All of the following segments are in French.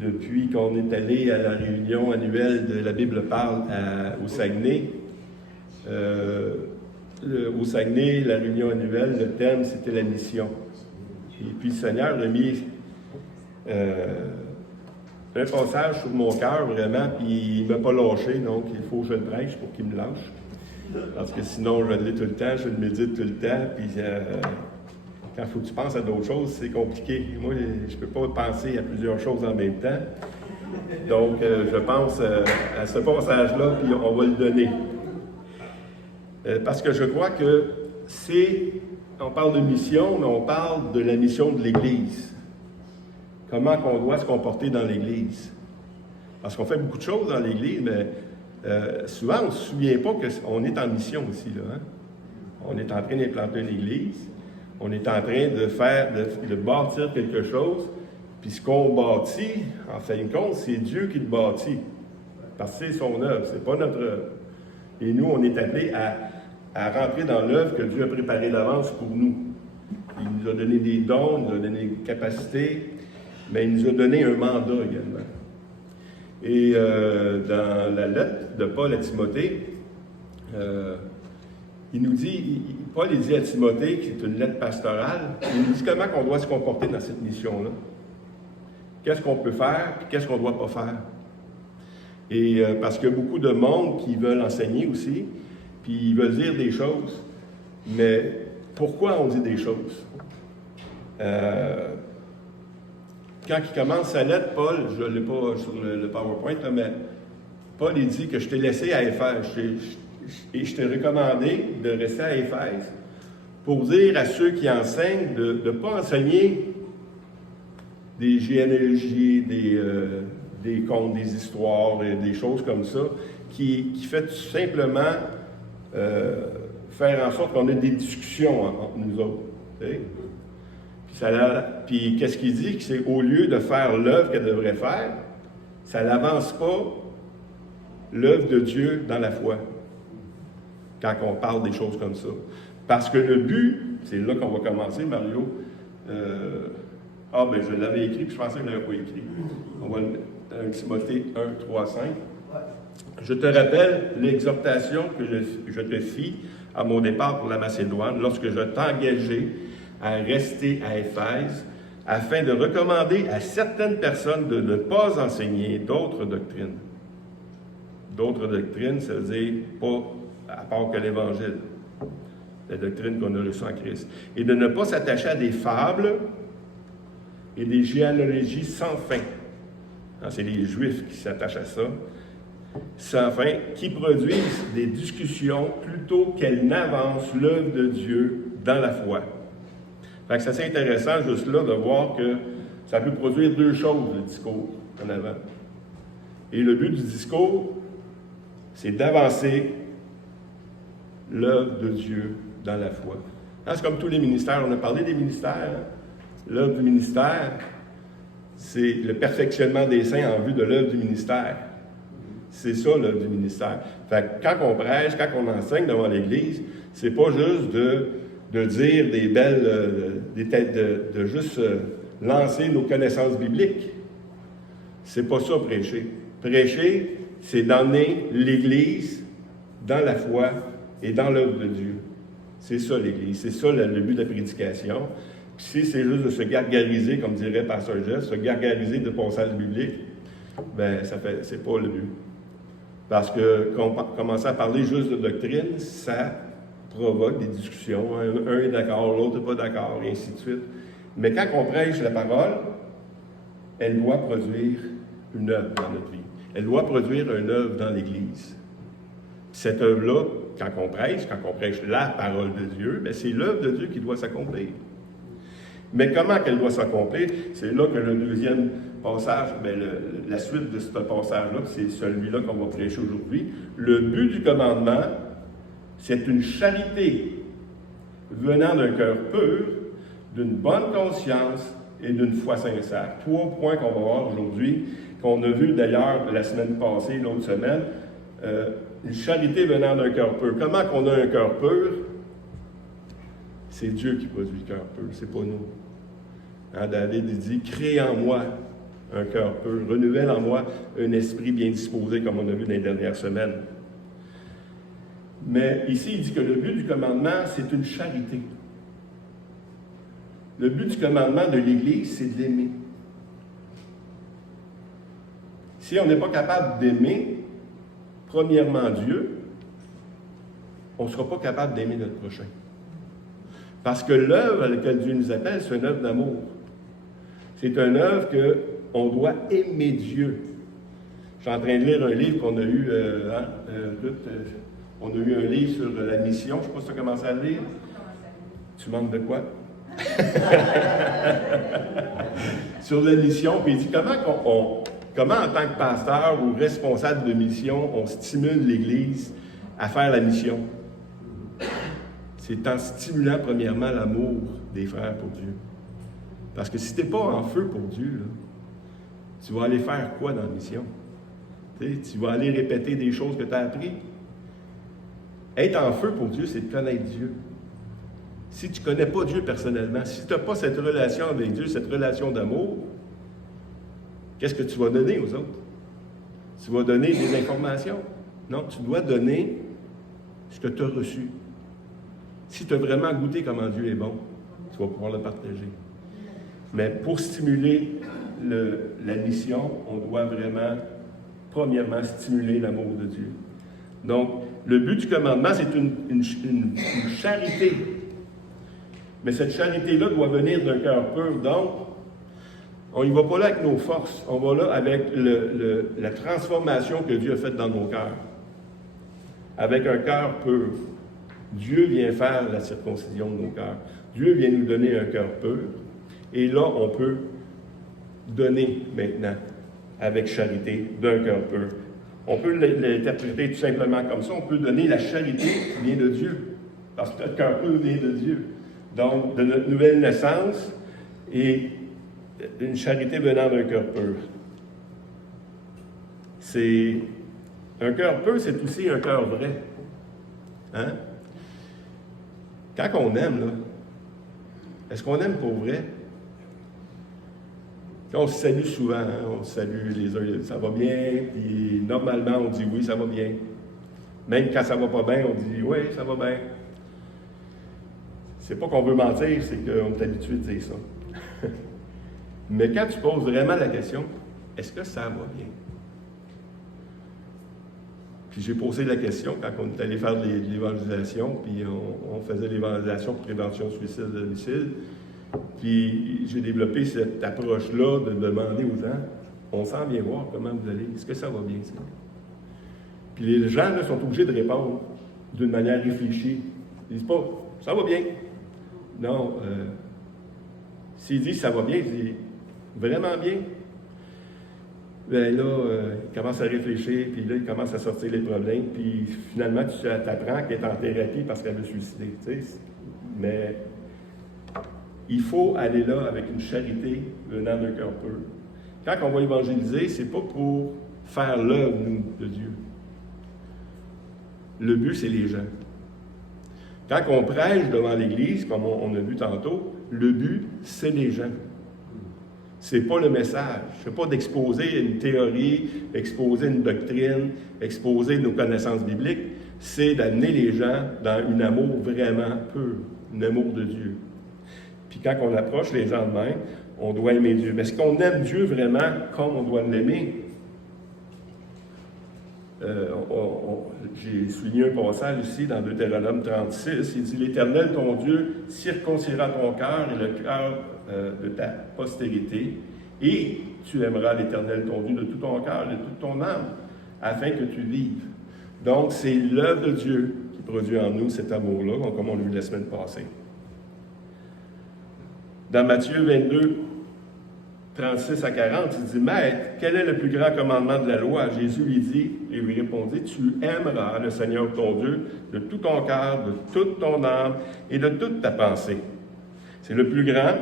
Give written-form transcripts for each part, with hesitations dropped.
depuis qu'on est allé à la réunion annuelle de La Bible parle au Saguenay. Au Saguenay, la réunion annuelle, le thème, c'était la mission. Et puis le Seigneur a mis un passage sur mon cœur, vraiment, puis il ne m'a pas lâché, donc il faut que je le prêche pour qu'il me lâche. Parce que sinon, je l'ai tout le temps, je le médite tout le temps, puis quand il faut que tu penses à d'autres choses, c'est compliqué. Moi, je ne peux pas penser à plusieurs choses en même temps. Donc, je pense à ce passage-là, puis on va le donner. Parce que je crois que on parle de mission, mais on parle de la mission de l'Église. Comment on doit se comporter dans l'Église. Parce qu'on fait beaucoup de choses dans l'Église, mais souvent on ne se souvient pas qu'on est en mission aussi. Là, hein? On est en train d'implanter une Église, on est en train de bâtir quelque chose, puis ce qu'on bâtit, en fin de compte, c'est Dieu qui le bâtit. Parce que c'est son œuvre, c'est pas notre œuvre. Et nous, on est appelés à rentrer dans l'œuvre que Dieu a préparée d'avance pour nous. Il nous a donné des dons, il nous a donné des capacités, mais il nous a donné un mandat également. Et dans la lettre de Paul à Timothée, il nous dit, Paul il dit à Timothée, qui est une lettre pastorale, il nous dit comment on doit se comporter dans cette mission-là. Qu'est-ce qu'on peut faire, puis qu'est-ce qu'on ne doit pas faire. Et parce qu'il y a beaucoup de monde qui veulent enseigner aussi, puis ils veulent dire des choses. Mais pourquoi on dit des choses? Quand il commence sa lettre, Paul, je ne l'ai pas sur le PowerPoint, là, mais Paul il dit que je t'ai laissé à Éphèse et je t'ai recommandé de rester à Éphèse pour dire à ceux qui enseignent de ne pas enseigner des généalogies, des contes, des histoires, des choses comme ça, qui fait tout simplement faire en sorte qu'on ait des discussions entre nous autres. Puis qu'est-ce qu'il dit? Que c'est au lieu de faire l'œuvre qu'elle devrait faire, ça n'avance pas l'œuvre de Dieu dans la foi, quand on parle des choses comme ça. Parce que le but, c'est là qu'on va commencer, Mario. Je l'avais écrit, puis je pensais que je ne l'avais pas écrit. On va le mettre dans Timothée 1, 3, 5. Je te rappelle l'exhortation que je te fis à mon départ pour la Macédoine, lorsque je t'engageai à rester à Éphèse, afin de recommander à certaines personnes de ne pas enseigner d'autres doctrines. D'autres doctrines, ça veut dire pas à part que l'Évangile, la doctrine qu'on a reçue en Christ. Et de ne pas s'attacher à des fables et des généalogies sans fin. C'est les Juifs qui s'attachent à ça. Sans fin, qui produisent des discussions plutôt qu'elles n'avancent l'œuvre de Dieu dans la foi. Fait que c'est assez intéressant juste là de voir que ça peut produire deux choses, le discours, en avant. Et le but du discours, c'est d'avancer l'œuvre de Dieu dans la foi. C'est comme tous les ministères, on a parlé des ministères. L'œuvre du ministère, c'est le perfectionnement des saints en vue de l'œuvre du ministère. C'est ça l'œuvre du ministère. Fait que quand on prêche, quand on enseigne devant l'Église, c'est pas juste de dire des belles, de juste lancer nos connaissances bibliques. C'est pas ça prêcher. Prêcher, c'est d'emmener l'Église dans la foi et dans l'œuvre de Dieu. C'est ça l'Église, c'est ça le but de la prédication. Puis si c'est juste de se gargariser, comme dirait Pasteur Jeff, se gargariser de passages bibliques, c'est pas le but. Parce que quand on commence à parler juste de doctrine, ça provoque des discussions. Un est d'accord, l'autre n'est pas d'accord, et ainsi de suite. Mais quand on prêche la parole, elle doit produire une œuvre dans notre vie. Elle doit produire une œuvre dans l'Église. Cette œuvre-là, quand on prêche la parole de Dieu, c'est l'œuvre de Dieu qui doit s'accomplir. Mais comment qu'elle doit s'accomplir? C'est là que le deuxième passage, la suite de ce passage-là, c'est celui-là qu'on va prêcher aujourd'hui. Le but du commandement, c'est une charité venant d'un cœur pur, d'une bonne conscience et d'une foi sincère. 3 points qu'on va voir aujourd'hui, qu'on a vu d'ailleurs la semaine passée, l'autre semaine. Une charité venant d'un cœur pur. Comment qu'on a un cœur pur? C'est Dieu qui produit le cœur pur, c'est pas nous. David il dit, crée en moi un cœur pur. Renouvelle en moi un esprit bien disposé, comme on a vu dans les dernières semaines. Mais ici, il dit que le but du commandement, c'est une charité. Le but du commandement de l'Église, c'est de l'aimer. Si on n'est pas capable d'aimer, premièrement Dieu, on ne sera pas capable d'aimer notre prochain. Parce que l'œuvre à laquelle Dieu nous appelle, c'est une œuvre d'amour. C'est une œuvre qu'on doit aimer Dieu. Je suis en train de lire un livre qu'on a eu, on a eu un livre sur la mission. Je ne sais pas si tu as commencé à le lire. Tu manques de quoi? Sur la mission, puis il dit comment en tant que pasteur ou responsable de mission, on stimule l'Église à faire la mission. C'est en stimulant premièrement l'amour des frères pour Dieu. Parce que si tu n'es pas en feu pour Dieu, là, tu vas aller faire quoi dans la mission? Tu vas aller répéter des choses que tu as apprises. Être en feu pour Dieu, c'est de connaître Dieu. Si tu ne connais pas Dieu personnellement, si tu n'as pas cette relation avec Dieu, cette relation d'amour, qu'est-ce que tu vas donner aux autres? Tu vas donner des informations? Non, tu dois donner ce que tu as reçu. Si tu as vraiment goûté comment Dieu est bon, tu vas pouvoir le partager. Mais pour stimuler la mission, on doit vraiment, premièrement, stimuler l'amour de Dieu. Donc, le but du commandement, c'est une charité. Mais cette charité-là doit venir d'un cœur pur. Donc, on n'y va pas là avec nos forces. On va là avec la transformation que Dieu a faite dans nos cœurs. Avec un cœur pur. Dieu vient faire la circoncision de nos cœurs. Dieu vient nous donner un cœur pur. Et là, on peut donner maintenant avec charité d'un cœur pur. On peut l'interpréter tout simplement comme ça. On peut donner la charité qui vient de Dieu. Parce que notre cœur pur vient de Dieu. Donc, de notre nouvelle naissance et une charité venant d'un cœur pur. C'est un cœur pur, c'est aussi un cœur vrai. Hein? Quand on aime, là, est-ce qu'on aime pour vrai? Quand on se salue souvent, hein, on se salue les uns, ça va bien, puis normalement on dit oui, ça va bien. Même quand ça va pas bien, on dit oui, ça va bien. C'est pas qu'on veut mentir, c'est qu'on est habitué de dire ça. Mais quand tu poses vraiment la question, est-ce que ça va bien? Puis j'ai posé la question quand on est allé faire de l'évangélisation, puis on faisait l'évangélisation pour prévention suicide à domicile. Puis j'ai développé cette approche-là de demander aux gens, on s'en vient voir comment vous allez, est-ce que ça va bien? Ça? Puis les gens là, sont obligés de répondre d'une manière réfléchie. Ils disent pas, ça va bien. Non, s'ils disent ça va bien, ils disent vraiment bien. Bien là, ils commencent à réfléchir, puis là, ils commencent à sortir les problèmes, puis finalement, tu apprends qu'elle est en thérapie parce qu'elle veut se suicider. Tu sais. Mais il faut aller là avec une charité venant d'un cœur pur. Quand on va évangéliser, c'est pas pour faire l'œuvre, nous, de Dieu. Le but, c'est les gens. Quand on prêche devant l'Église, comme on a vu tantôt, le but, c'est les gens. C'est pas le message. C'est pas d'exposer une théorie, exposer une doctrine, exposer nos connaissances bibliques. C'est d'amener les gens dans un amour vraiment pur, un amour de Dieu. Puis quand on approche les gens de même, on doit aimer Dieu. Mais est-ce qu'on aime Dieu vraiment comme on doit l'aimer? J'ai souligné un passage ici dans Deutéronome 36. Il dit « L'Éternel, ton Dieu, circoncira ton cœur et le cœur de ta postérité, et tu aimeras l'Éternel, ton Dieu, de tout ton cœur et de toute ton âme, afin que tu vives. » Donc, c'est l'œuvre de Dieu qui produit en nous cet amour-là, comme on l'a vu la semaine passée. Dans Matthieu 22, 36 à 40, il dit « Maître, quel est le plus grand commandement de la loi? » Jésus lui dit, et lui répondit, « Tu aimeras le Seigneur ton Dieu de tout ton cœur, de toute ton âme et de toute ta pensée. » C'est le plus grand,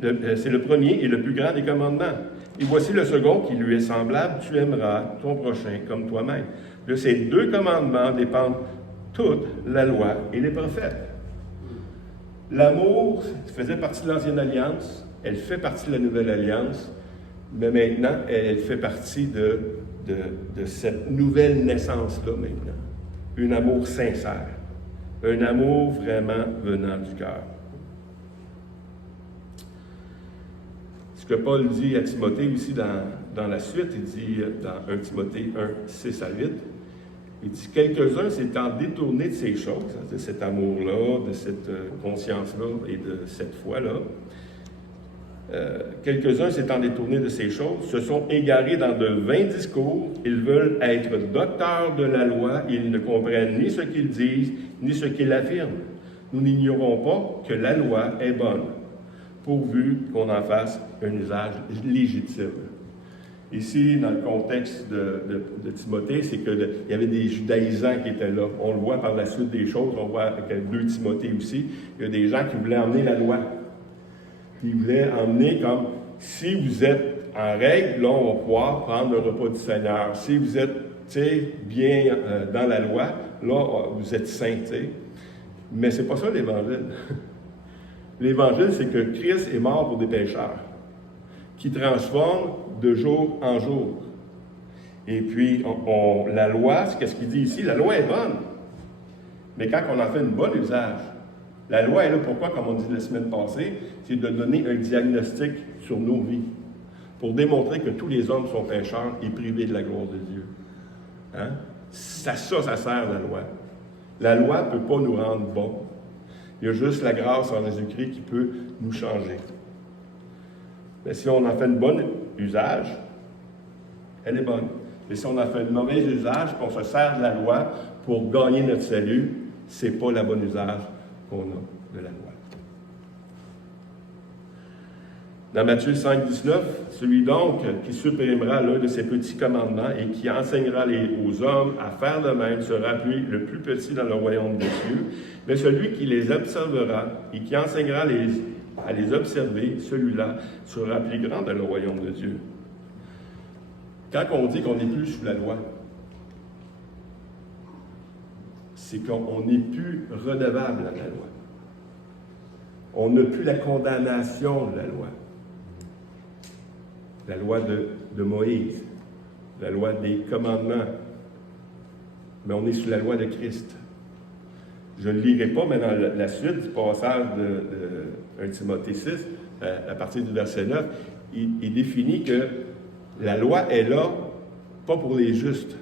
c'est le premier et le plus grand des commandements. Et voici le second qui lui est semblable, « Tu aimeras ton prochain comme toi-même. » De ces deux commandements dépendent toute la loi et les prophètes. L'amour faisait partie de l'Ancienne Alliance, elle fait partie de la Nouvelle Alliance, Mais maintenant, elle fait partie de cette nouvelle naissance-là maintenant. Un amour sincère. Un amour vraiment venant du cœur. Ce que Paul dit à Timothée aussi dans la suite, il dit dans 1 Timothée 1, 6 à 8, il dit « Quelques-uns s'étant détournés de ces choses, de cet amour-là, de cette conscience-là et de cette foi-là, quelques-uns s'étant détournés de ces choses, se sont égarés dans de vains discours, ils veulent être docteurs de la loi, ils ne comprennent ni ce qu'ils disent, ni ce qu'ils affirment. Nous n'ignorons pas que la loi est bonne, pourvu qu'on en fasse un usage légitime. » Ici, dans le contexte de Timothée, c'est qu'il y avait des judaïsants qui étaient là. On le voit par la suite des choses, on voit avec 2 Timothée aussi, il y a des gens qui voulaient emmener la loi. Ils voulaient emmener comme, si vous êtes en règle, là, on va pouvoir prendre le repas du Seigneur. Si vous êtes, bien dans la loi, là, vous êtes saints, Mais c'est pas ça l'Évangile. L'Évangile, c'est que Christ est mort pour des pécheurs, qui transforme de jour en jour. Et puis, la loi, qu'est-ce qu'il dit ici? La loi est bonne. Mais quand on en fait un bon usage, la loi est là pourquoi, comme on dit la semaine passée, c'est de donner un diagnostic sur nos vies, pour démontrer que tous les hommes sont pécheurs et privés de la gloire de Dieu. Hein? Ça sert la loi. La loi ne peut pas nous rendre bons. Il y a juste la grâce en Jésus-Christ qui peut nous changer. Mais si on en fait un bon usage, elle est bonne. Mais si on en fait un mauvais usage, qu'on se sert de la loi pour gagner notre salut, ce n'est pas le bon usage qu'on a de la loi. Dans Matthieu 5, 19, celui donc qui supprimera l'un de ces petits commandements et qui enseignera aux hommes à faire de même sera appelé le plus petit dans le royaume des cieux, mais celui qui les observera et qui enseignera à les observer, celui-là sera plus grand dans le royaume de Dieu. Quand on dit qu'on n'est plus sous la loi, c'est qu'on n'est plus redevable à la loi. On n'a plus la condamnation de la loi. La loi de Moïse, la loi des commandements. Mais on est sous la loi de Christ. Je ne lirai pas, mais dans la suite du passage de 1 Timothée 6, à partir du verset 9, il définit que la loi est là, pas pour les justes,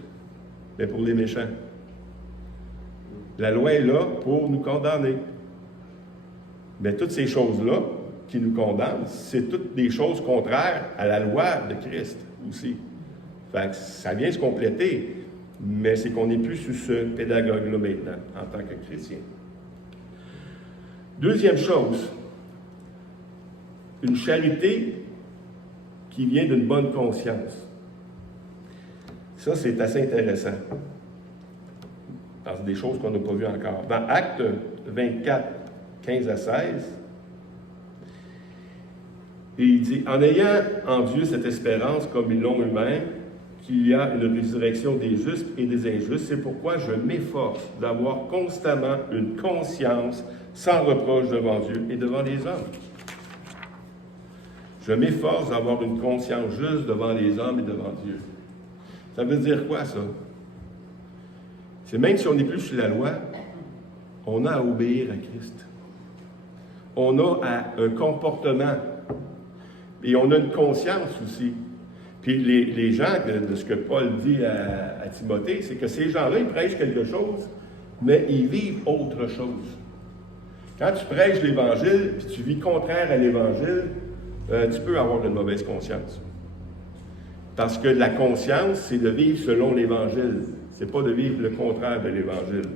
mais pour les méchants. La loi est là pour nous condamner. Mais toutes ces choses-là qui nous condamnent, c'est toutes des choses contraires à la loi de Christ aussi. Fait que ça vient se compléter, mais c'est qu'on n'est plus sous ce pédagogue-là maintenant, en tant que chrétien. Deuxième chose, une charité qui vient d'une bonne conscience. Ça, c'est assez intéressant. Parce que c'est des choses qu'on n'a pas vues encore. Dans Actes 24, 15 à 16, et il dit, « En ayant en Dieu cette espérance, comme ils l'ont eux-mêmes, qu'il y a une résurrection des justes et des injustes, c'est pourquoi je m'efforce d'avoir constamment une conscience sans reproche devant Dieu et devant les hommes. » Je m'efforce d'avoir une conscience juste devant les hommes et devant Dieu. Ça veut dire quoi, ça? C'est même si on n'est plus sous la loi, on a à obéir à Christ. On a un comportement. Et on a une conscience aussi. Puis les gens, de ce que Paul dit à Timothée, c'est que ces gens-là, ils prêchent quelque chose, mais ils vivent autre chose. Quand tu prêches l'Évangile, puis tu vis contraire à l'Évangile, tu peux avoir une mauvaise conscience. Parce que la conscience, c'est de vivre selon l'Évangile. C'est pas de vivre le contraire de l'Évangile.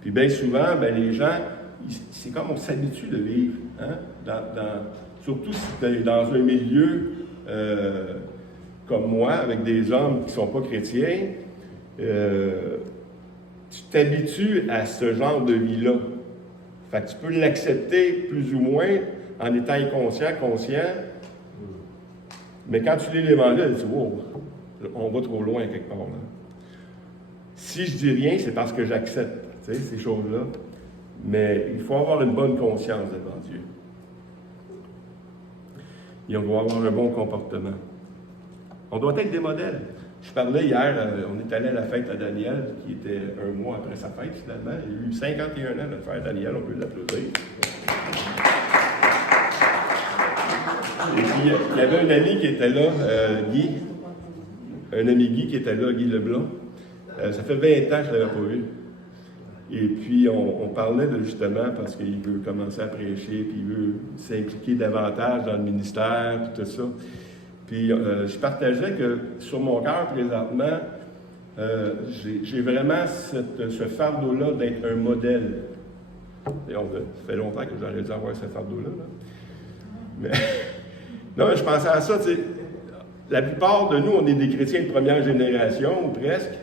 Puis bien souvent, les gens, c'est comme on s'habitue de vivre. Hein? Surtout si tu es dans un milieu comme moi, avec des hommes qui ne sont pas chrétiens, tu t'habitues à ce genre de vie-là. Fait que tu peux l'accepter plus ou moins en étant inconscient, conscient. Mais quand tu lis l'Évangile, tu dis, wow, on va trop loin quelque part. Là. Si je dis rien, c'est parce que j'accepte ces choses-là. Mais il faut avoir une bonne conscience devant Dieu. et on doit avoir un bon comportement. On doit être des modèles. Je parlais hier, on est allé à la fête à Daniel, qui était un mois après sa fête finalement. Il a eu 51 ans, notre frère Daniel, on peut l'applaudir. Et puis, il y avait un ami qui était là, Guy. Un ami Guy qui était là, Guy Leblanc. Ça fait 20 ans que je ne l'avais pas vu. Et puis, on parlait de justement, parce qu'il veut commencer à prêcher, puis il veut s'impliquer davantage dans le ministère, puis tout ça. Puis, je partageais que sur mon cœur, présentement, j'ai vraiment ce fardeau-là d'être un modèle. Et ça fait longtemps que j'aurais dû avoir ce fardeau-là. Là. Mais, non, je pensais à ça, tu sais. La plupart de nous, on est des chrétiens de première génération, ou presque.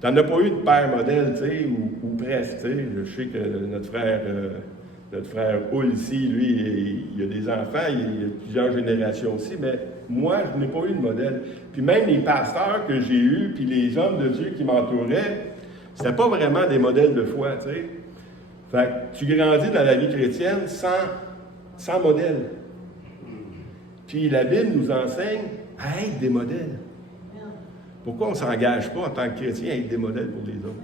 Tu n'en as pas eu de père modèle, tu sais, ou presque, tu sais. Je sais que notre frère Hull ici, lui, il a des enfants, il y a plusieurs générations aussi, mais moi, je n'ai pas eu de modèle. Puis même les pasteurs que j'ai eus, puis les hommes de Dieu qui m'entouraient, c'était pas vraiment des modèles de foi, tu sais. Fait que tu grandis dans la vie chrétienne sans modèle. Puis la Bible nous enseigne à être des modèles. Pourquoi on ne s'engage pas en tant que chrétien à être des modèles pour les autres?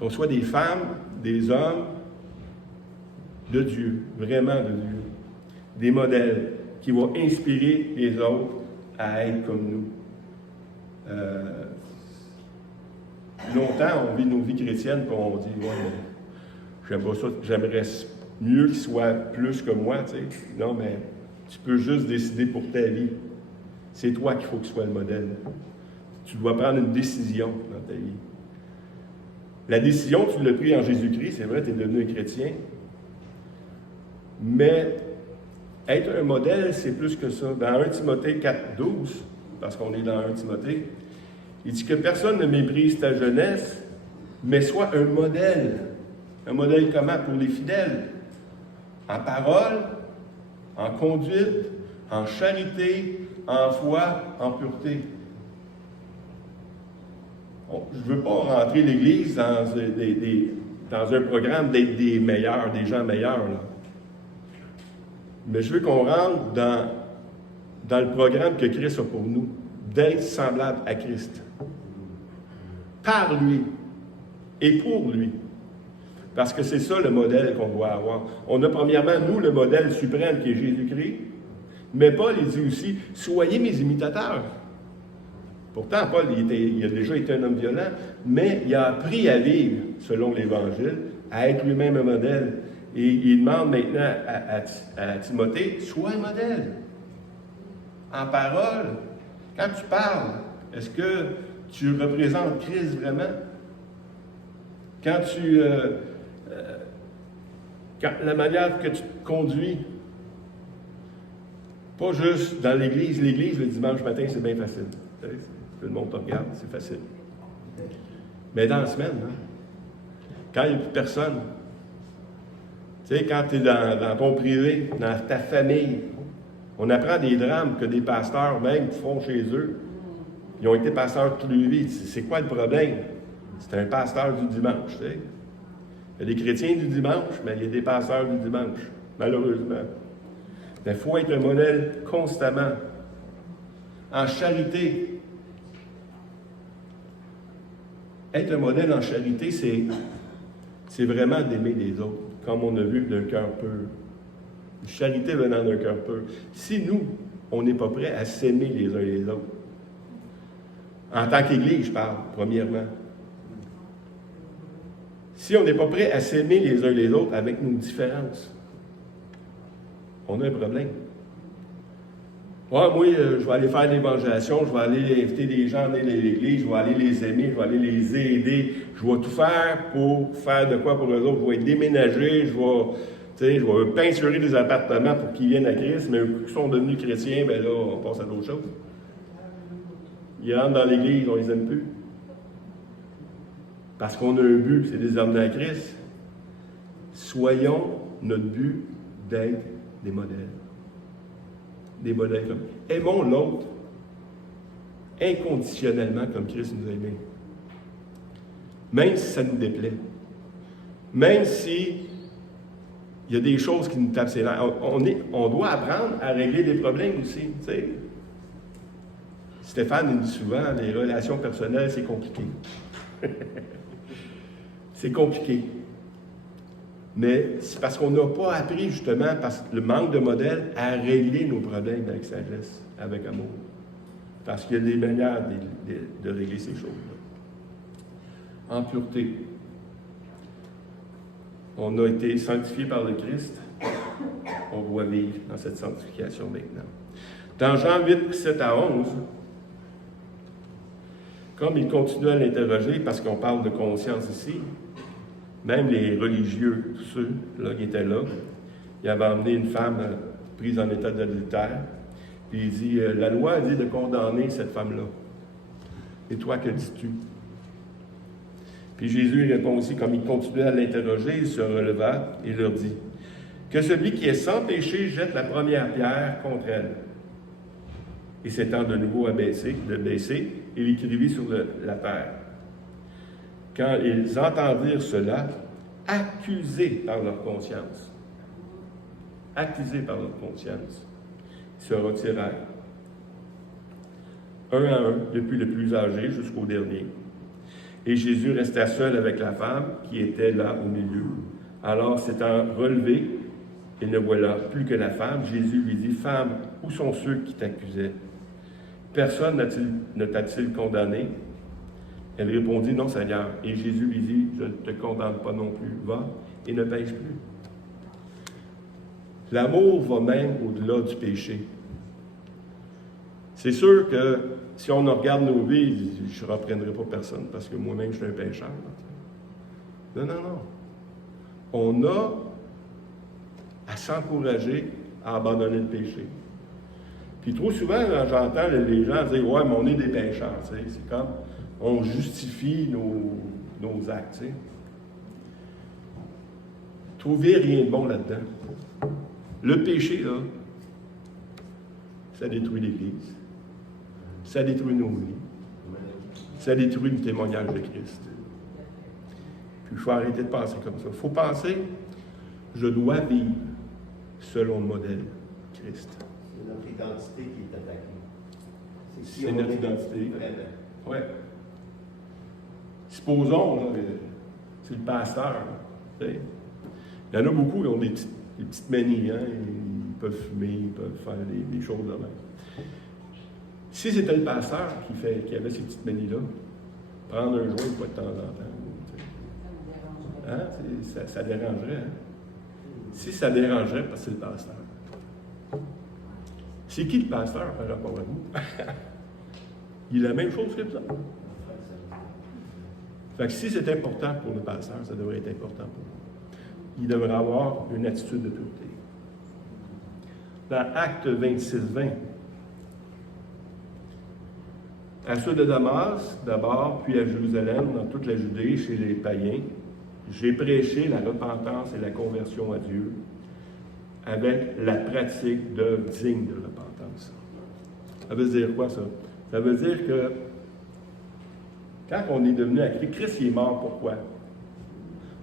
Qu'on soit des femmes, des hommes de Dieu, vraiment de Dieu. Des modèles qui vont inspirer les autres à être comme nous. Longtemps, on vit nos vies chrétiennes et on dit « Ouais, j'aime pas ça, j'aimerais mieux qu'il soit plus que moi, tu sais. » Non, mais tu peux juste décider pour ta vie. C'est toi qu'il faut que tu sois le modèle. Tu dois prendre une décision dans ta vie. La décision, tu l'as prise en Jésus-Christ, c'est vrai, tu es devenu un chrétien. Mais être un modèle, c'est plus que ça. Dans 1 Timothée 4,12, parce qu'on est dans 1 Timothée, il dit que personne ne méprise ta jeunesse, mais sois un modèle. Un modèle comment? Pour les fidèles. En parole, en conduite, en charité, en foi, en pureté. Je ne veux pas rentrer l'Église dans un programme d'être des meilleurs, des gens meilleurs. Là. Mais je veux qu'on rentre dans le programme que Christ a pour nous, d'être semblable à Christ. Par lui et pour lui. Parce que c'est ça le modèle qu'on doit avoir. On a premièrement, nous, le modèle suprême qui est Jésus-Christ. Mais Paul, il dit aussi, soyez mes imitateurs. Pourtant, Paul, il a déjà été un homme violent, mais il a appris à vivre, selon l'Évangile, à être lui-même un modèle. Et il demande maintenant à Timothée, sois un modèle. En parole, quand tu parles, est-ce que tu représentes Christ vraiment? Quand la manière que tu te conduis, pas juste dans l'Église. L'Église, le dimanche matin, c'est bien facile. Tout le monde te regarde, c'est facile. Mais dans la semaine, hein, quand il n'y a plus personne, tu sais, quand tu es dans ton privé, dans ta famille, on apprend des drames que des pasteurs même font chez eux. Ils ont été pasteurs toute leur vie. C'est quoi le problème? C'est un pasteur du dimanche, tu sais. Il y a des chrétiens du dimanche, mais il y a des pasteurs du dimanche, malheureusement. Il faut être un modèle constamment. En charité. Être un modèle en charité, c'est vraiment d'aimer les autres, comme on a vu d'un cœur pur. Une charité venant d'un cœur pur. Si nous, on n'est pas prêts à s'aimer les uns les autres, en tant qu'Église, je parle, premièrement. Si on n'est pas prêt à s'aimer les uns les autres avec nos différences, on a un problème. Ouais, moi, je vais aller faire l'évangélisation, je vais aller inviter des gens à l'Église, je vais aller les aimer, je vais aller les aider, je vais tout faire pour faire de quoi pour eux autres, je vais déménager, je vais peinturer des appartements pour qu'ils viennent à Christ, mais qu'ils sont devenus chrétiens, bien là, on passe à d'autres choses. Ils rentrent dans l'Église, on les aime plus. Parce qu'on a un but, c'est des amener à Christ. Soyons notre but d'être des modèles. Des modèles comme. Aimons l'autre inconditionnellement comme Christ nous a aimés. Même si ça nous déplaît. Même si il y a des choses qui nous tapent ses nerfs. On doit apprendre à régler des problèmes aussi. Tu sais. Stéphane il dit souvent, les relations personnelles, c'est compliqué. C'est compliqué. Mais c'est parce qu'on n'a pas appris, justement, parce que le manque de modèle, à régler nos problèmes avec sagesse, avec amour. Parce qu'il y a des manières de régler ces choses-là. En pureté. On a été sanctifiés par le Christ. On doit vivre dans cette sanctification maintenant. Dans Jean 8, 7 à 11, comme il continue à l'interroger, parce qu'on parle de conscience ici, même les religieux, ceux là, qui étaient là, il avait emmené une femme prise en état d'adultère, puis il dit, la loi dit de condamner cette femme-là. Et toi, que dis-tu? Puis Jésus répond aussi, comme il continuait à l'interroger, il se releva et leur dit, que celui qui est sans péché jette la première pierre contre elle. Et s'étant de nouveau baisser, il écrivit sur la terre. Quand ils entendirent cela, accusés par leur conscience, ils se retirèrent, un à un, depuis le plus âgé jusqu'au dernier. Et Jésus resta seul avec la femme qui était là au milieu. Alors, s'étant relevé, et ne voilà plus que la femme, Jésus lui dit, « Femme, où sont ceux qui t'accusaient? Personne ne t'a-t-il condamné? » Elle répondit, « Non, Seigneur. » Et Jésus lui dit, « Je ne te condamne pas non plus. Va et ne pêche plus. » L'amour va même au-delà du péché. C'est sûr que si on regarde nos vies, je ne reprendrai pas personne parce que moi-même, je suis un pécheur. Non. On a à s'encourager à abandonner le péché. Puis trop souvent, j'entends les gens dire « Ouais, mais on est des pécheurs. » C'est comme, on justifie nos actes. T'sais. Trouvez rien de bon là-dedans. Le péché, là, ça détruit l'Église. Ça détruit nos vies. Ça détruit le témoignage de Christ. Puis il faut arrêter de penser comme ça. Il faut penser, je dois vivre selon le modèle Christ. C'est notre identité qui est attaquée. C'est notre identité. Oui. Supposons, là, c'est le pasteur. Il y en a beaucoup qui ont des petites manies. Hein? Ils peuvent fumer, ils peuvent faire des choses de même. Si c'était le pasteur qui avait ces petites manies-là, prendre un joint de temps en temps, hein? Ça dérangerait. Hein? Si ça dérangerait, parce que c'est le pasteur. C'est qui le pasteur par rapport à vous? Il est la même chose que ça. Fait que si c'est important pour le pasteur, ça devrait être important pour vous. Il devrait avoir une attitude de pureté. Dans Acte 26-20, à ceux de Damas, d'abord, puis à Jérusalem, dans toute la Judée, chez les païens, j'ai prêché la repentance et la conversion à Dieu avec la pratique d'œuvres dignes de repentance. Ça veut dire quoi, ça? Ça veut dire que quand on est devenu à Christ, Christ il est mort pourquoi?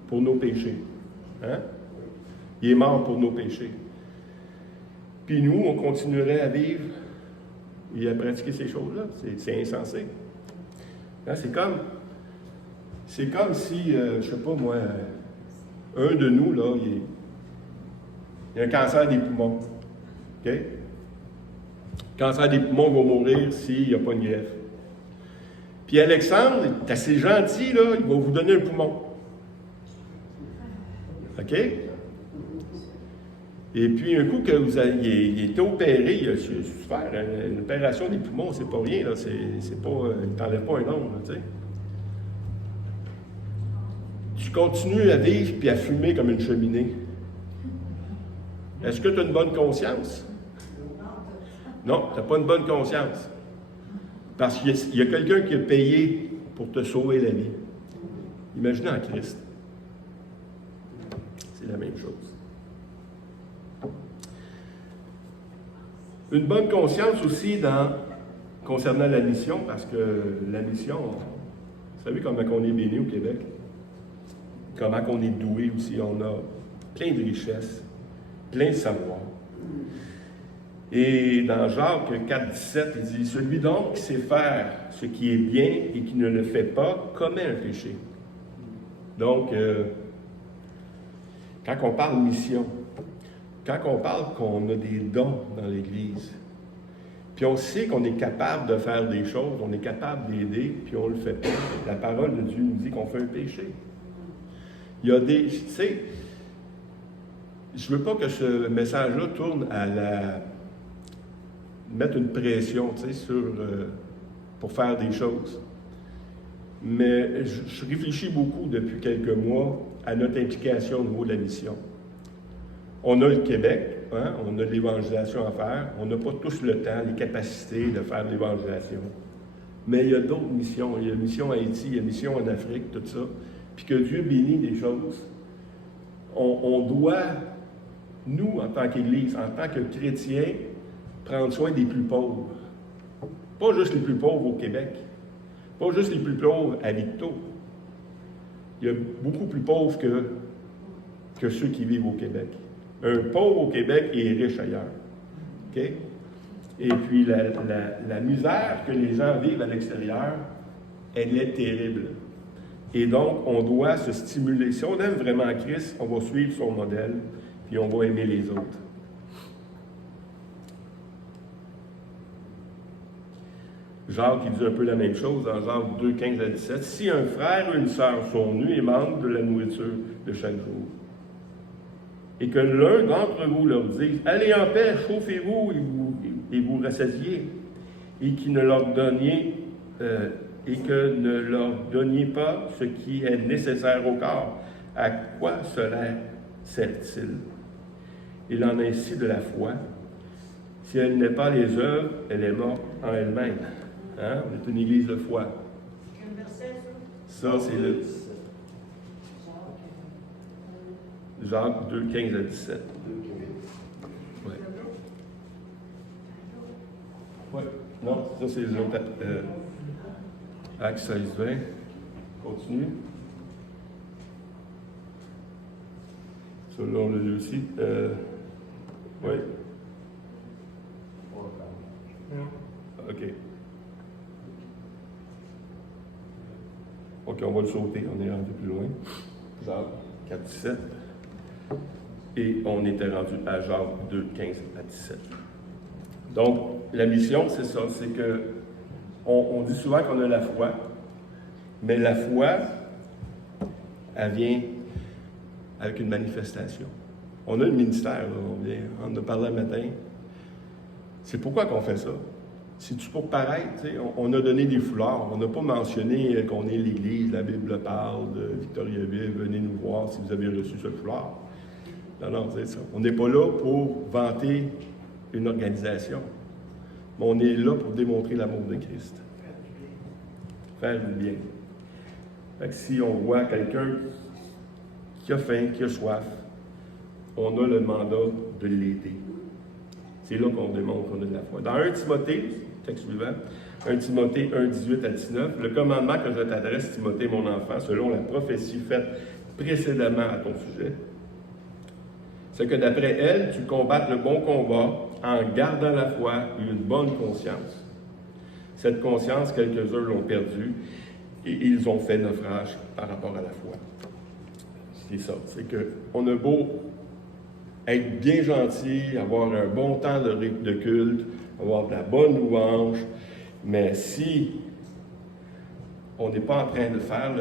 Pour nos péchés. Hein? Il est mort pour nos péchés. Puis nous, on continuerait à vivre et à pratiquer ces choses-là. C'est insensé. Hein? C'est comme si, je ne sais pas moi, un de nous, là, il a un cancer des poumons. OK? Le cancer des poumons va mourir s'il n'y a pas une greffe. Puis Alexandre, il est assez gentil, là, il va vous donner un poumon. OK? Et puis, un coup que il est opéré, il a su faire une opération des poumons, c'est pas rien, là, c'est pas, il ne t'enlève pas un ongle, tu sais. Tu continues à vivre puis à fumer comme une cheminée. Est-ce que tu as une bonne conscience? Non, tu n'as pas une bonne conscience. Parce qu'il y a quelqu'un qui a payé pour te sauver la vie. Imaginez en Christ. C'est la même chose. Une bonne conscience aussi concernant la mission, parce que la mission, vous savez comment on est béni au Québec? Comment on est doué aussi. On a plein de richesses, plein de savoir. Et dans Jacques 4, 17, il dit « Celui donc qui sait faire ce qui est bien et qui ne le fait pas commet un péché. » Donc, quand on parle mission, quand on parle qu'on a des dons dans l'Église, puis on sait qu'on est capable de faire des choses, on est capable d'aider, puis on ne le fait pas, la parole de Dieu nous dit qu'on fait un péché. Il y a des... Tu sais, je ne veux pas que ce message-là tourne à mettre une pression, tu sais, pour faire des choses. Mais je réfléchis beaucoup depuis quelques mois à notre implication au niveau de la mission. On a le Québec, hein, on a de l'évangélisation à faire, on n'a pas tous le temps, les capacités de faire de l'évangélisation. Mais il y a d'autres missions, il y a la mission en Haïti, il y a la mission en Afrique, tout ça. Puis que Dieu bénit des choses. On doit, nous, en tant qu'Église, en tant que chrétiens, prendre soin des plus pauvres. Pas juste les plus pauvres au Québec, pas juste les plus pauvres à Victo. Il y a beaucoup plus pauvres que ceux qui vivent au Québec. Un pauvre au Québec est riche ailleurs. OK? Et puis, la misère que les gens vivent à l'extérieur, elle est terrible. Et donc, on doit se stimuler. Si on aime vraiment Christ, on va suivre son modèle, puis on va aimer les autres. Jacques, il dit un peu la même chose dans Jacques 2, 15 à 17. Si un frère ou une sœur sont nus et manquent de la nourriture de chaque jour, et que l'un d'entre vous leur dise « Allez en paix, chauffez-vous et vous rassasiez », et que ne leur donniez pas ce qui est nécessaire au corps, à quoi cela sert-il? Il en est ainsi de la foi. Si elle n'est pas les œuvres, elle est morte en elle-même. Hein? On est une église de foi. Quel verset, ça? Ça, c'est le Jacques 2, 15 à 17. Oui. Oui. Non, ça, c'est l'autre. Acte 16, 20. Continue. Ça, là, on l'a lu aussi. Oui. OK. OK, on va le sauter. On est rendu plus loin. Jacques 4, 17. Et on était rendu à Jacques 2, 15 à 17. Donc, la mission, c'est ça. C'est que on dit souvent qu'on a la foi, mais la foi, elle vient avec une manifestation. On a le ministère, là, on en a parlé le matin. C'est pourquoi qu'on fait ça. C'est-tu pour paraître? T'sais? On a donné des foulards. On n'a pas mentionné qu'on est l'Église, la Bible parle de Victoriaville, venez nous voir si vous avez reçu ce foulard. Non, c'est ça. On n'est pas là pour vanter une organisation. Mais on est là pour démontrer l'amour de Christ. Faire du bien. Fait que si on voit quelqu'un qui a faim, qui a soif, on a le mandat de l'aider. C'est là qu'on démontre qu'on a de la foi. Dans 1 Timothée, texte suivant, 1 Timothée 1, 18 à 19, le commandement que je t'adresse, Timothée, mon enfant, selon la prophétie faite précédemment à ton sujet, c'est que d'après elle, tu combattes le bon combat en gardant la foi et une bonne conscience. Cette conscience, quelques-uns l'ont perdue et ils ont fait naufrage par rapport à la foi. C'est ça, c'est qu'on a beau être bien gentil, avoir un bon temps de culte, avoir de la bonne louange, mais si on n'est pas en train de faire,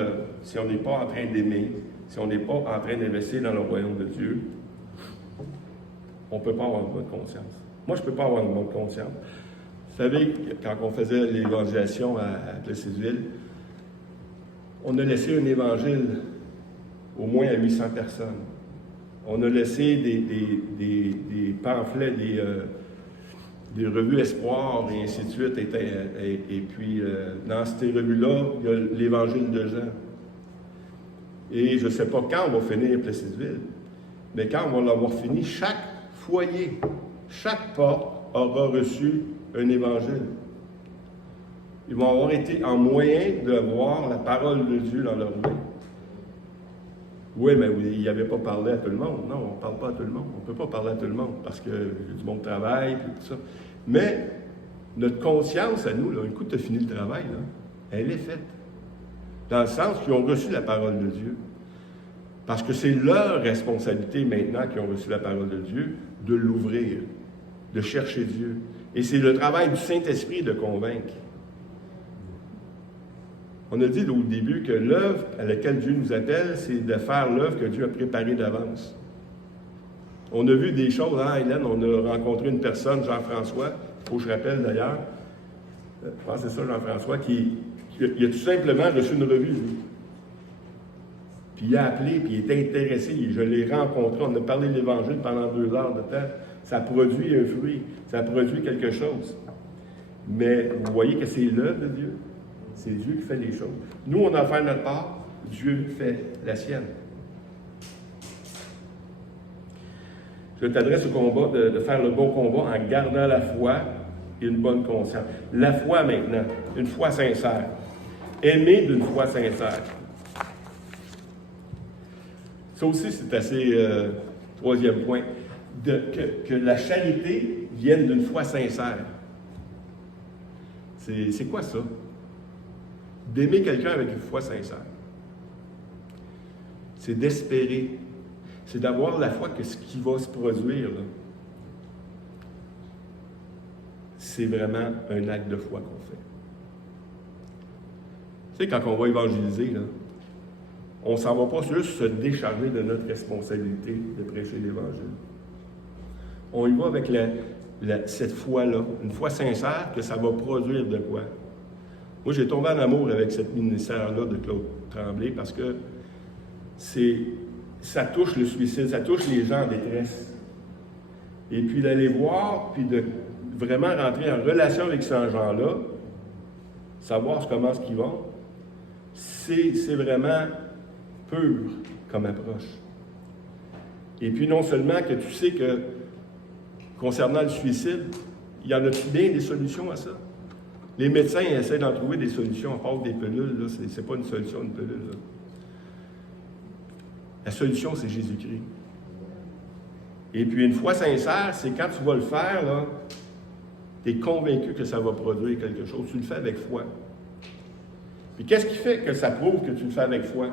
si on n'est pas en train d'aimer, si on n'est pas en train d'investir dans le royaume de Dieu, on ne peut pas avoir une bonne conscience. Moi, je ne peux pas avoir une bonne conscience. Vous savez, quand on faisait l'évangélisation à Plessisville, on a laissé un évangile au moins à 800 personnes. On a laissé des pamphlets, des revues Espoir et ainsi de suite. Et puis, dans ces revues-là, il y a l'évangile de Jean. Et je ne sais pas quand on va finir Plessisville, mais quand on va l'avoir fini, chaque foyer, chaque porte aura reçu un évangile. Ils vont avoir été en moyen de voir la parole de Dieu dans leur main. Oui, mais il n'avait pas parlé à tout le monde. Non, on ne parle pas à tout le monde. On ne peut pas parler à tout le monde parce que du monde travaille et tout ça. Mais notre conscience à nous, là, un coup tu as fini le travail, là, elle est faite. Dans le sens qu'ils ont reçu la parole de Dieu. Parce que c'est leur responsabilité maintenant qu'ils ont reçu la parole de Dieu de l'ouvrir, de chercher Dieu. Et c'est le travail du Saint-Esprit de convaincre. On a dit au début que l'œuvre à laquelle Dieu nous appelle, c'est de faire l'œuvre que Dieu a préparée d'avance. On a vu des choses, hein, Hélène, on a rencontré une personne, Jean-François, il faut que je rappelle d'ailleurs, je pense que c'est ça, Jean-François, qui a tout simplement reçu une revue, lui. Puis il a appelé, puis il est intéressé, je l'ai rencontré, on a parlé de l'Évangile pendant 2 heures de temps. Ça produit un fruit, ça produit quelque chose. Mais vous voyez que c'est l'œuvre de Dieu. C'est Dieu qui fait les choses. Nous, on a à faire notre part, Dieu fait la sienne. Je t'adresse au combat de faire le bon combat en gardant la foi et une bonne conscience. La foi maintenant, une foi sincère. Aimer d'une foi sincère. Ça aussi, c'est assez, troisième point, que la charité vienne d'une foi sincère. C'est quoi ça? D'aimer quelqu'un avec une foi sincère. C'est d'espérer. C'est d'avoir la foi que ce qui va se produire, là, c'est vraiment un acte de foi qu'on fait. Tu sais, quand on va évangéliser, là, on ne s'en va pas juste se décharger de notre responsabilité de prêcher l'Évangile. On y va avec cette foi-là, une foi sincère que ça va produire de quoi? Moi, j'ai tombé en amour avec cette ministère-là de Claude Tremblay parce que ça touche le suicide, ça touche les gens en détresse. Et puis d'aller voir, puis de vraiment rentrer en relation avec ces gens-là, savoir comment ils vont, c'est vraiment pur comme approche. Et puis non seulement que tu sais que concernant le suicide, il y en a bien des solutions à ça. Les médecins essaient d'en trouver des solutions à part des pilules, là, c'est pas une solution, une pilule. Là. La solution, c'est Jésus-Christ. Et puis une foi sincère, c'est quand tu vas le faire, là, tu es convaincu que ça va produire quelque chose. Tu le fais avec foi. Puis qu'est-ce qui fait que ça prouve que tu le fais avec foi?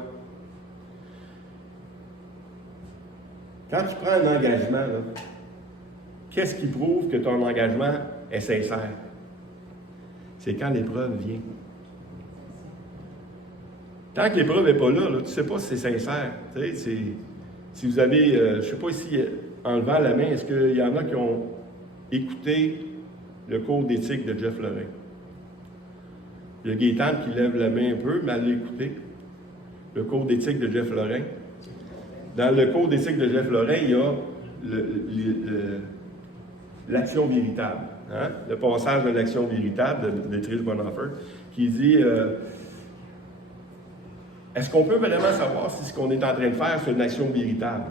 Quand tu prends un engagement, là, qu'est-ce qui prouve que ton engagement est sincère? C'est quand l'épreuve vient. Tant que l'épreuve n'est pas là, tu ne sais pas si c'est sincère. Tu sais, si vous avez, je ne sais pas ici, en levant la main, est-ce qu'il y en a qui ont écouté le cours d'éthique de Jeff Lorrain? Il y a Gaétane qui lève la main un peu, mais elle l'a écouté. Le cours d'éthique de Jeff Lorrain. Dans le cours d'éthique de Jeff Lorrain, il y a l'action véritable. Hein? Le passage de l'action véritable de Trish Bonhoeffer, qui dit est-ce qu'on peut vraiment savoir si ce qu'on est en train de faire, c'est une action véritable?